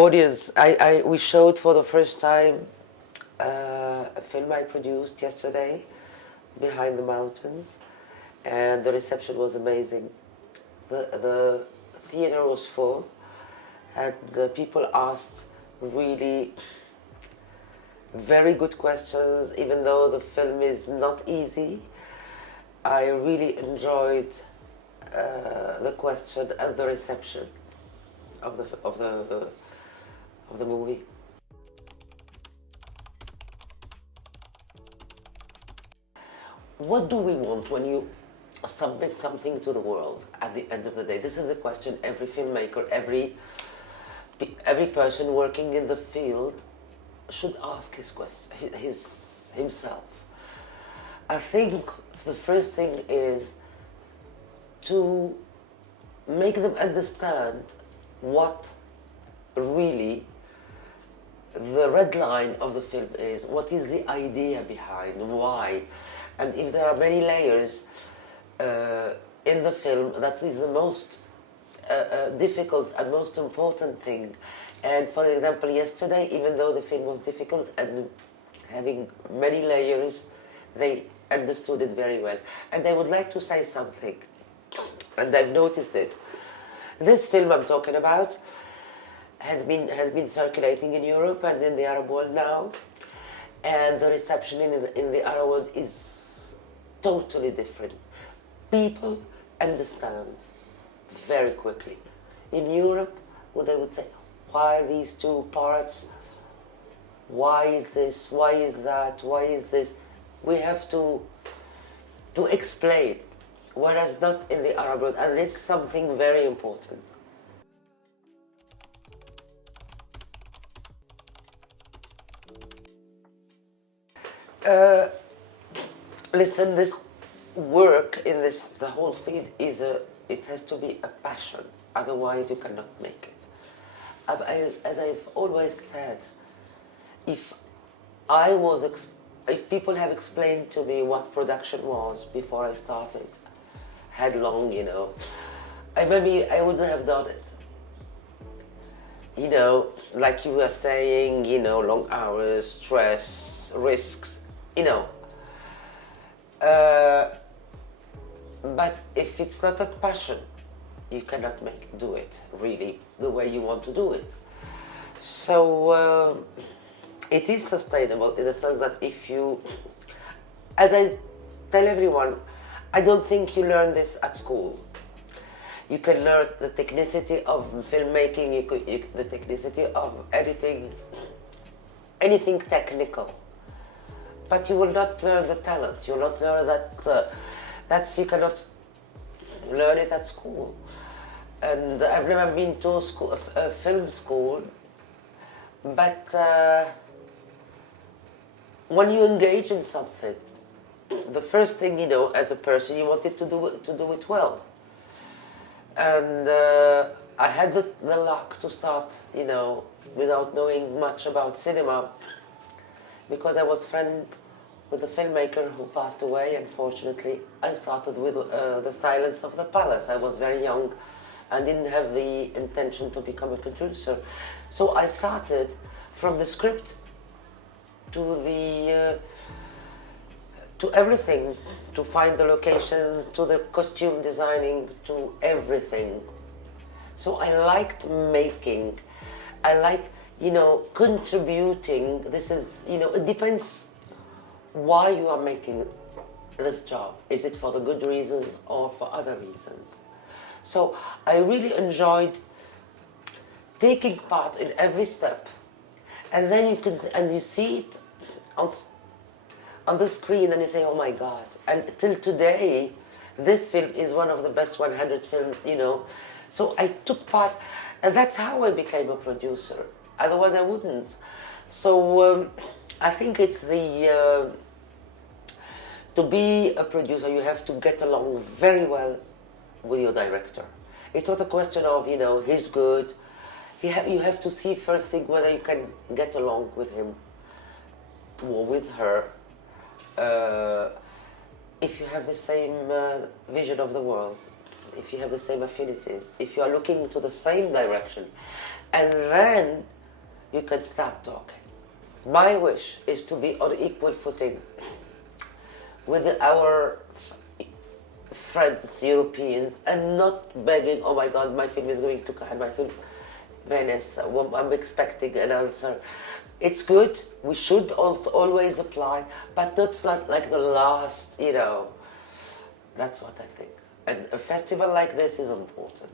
audience. We showed for the first time a film I produced yesterday, Behind the Mountains, and the reception was amazing. The theater was full, and the people asked really very good questions, even though the film is not easy. I really enjoyed the question and the reception of the movie. What do we want when you submit something to the world at the end of the day? This is a question every filmmaker, every person working in the field should ask himself. I think the first thing is to make them understand what really the red line of the film is, what is the idea behind, why, and if there are many layers in the film, that is the most difficult and most important thing. And for example, yesterday, even though the film was difficult and having many layers, they understood it very well. And I would like to say something, and I've noticed it. This film I'm talking about has been circulating in Europe and in the Arab world now, and the reception in the Arab world is totally different. People understand very quickly. In Europe, what they would say, why these two parts? Why is this? Why is that? Why is this? We have to explain, whereas not in the Arab world, and this is something very important. Listen, this work in the whole field it has to be a passion, otherwise you cannot make it. As I've always said, if people have explained to me what production was before I started, headlong, maybe I wouldn't have done it. Like you were saying, long hours, stress, risks, but if it's not a passion, you cannot do it really the way you want to do it. So it is sustainable in the sense that if you, as I tell everyone, I don't think you learn this at school. You can learn the technicity of filmmaking, the technicity of editing, anything technical. But you will not learn the talent. You will not learn you cannot learn it at school. And I've never been to a film school, but when you engage in something, the first thing, as a person, you wanted to do it well. And I had the luck to start, without knowing much about cinema, because I was friend with a filmmaker who passed away, unfortunately. I started with The Silence of the Palace. I was very young and didn't have the intention to become a producer. So I started from the script to everything, to find the locations, to the costume designing, to everything. So I liked making, I like, contributing. This is, it depends why you are making this job. Is it for the good reasons or for other reasons? So I really enjoyed taking part in every step, and then you see it on the screen, and you say, oh my God. And till today, this film is one of the best 100 films, So I took part, and that's how I became a producer. Otherwise I wouldn't. So I think it's to be a producer, you have to get along very well with your director. It's not a question of, he's good. You have to see first thing whether you can get along with him or with her. If you have the same vision of the world, if you have the same affinities, if you are looking to the same direction, And then you can start talking. My wish is to be on equal footing with our friends, Europeans, and not begging, oh my God, my film is going to Cannes, my film, Venice, I'm expecting an answer. It's good, we should also always apply, but not like the last, that's what I think. And a festival like this is important.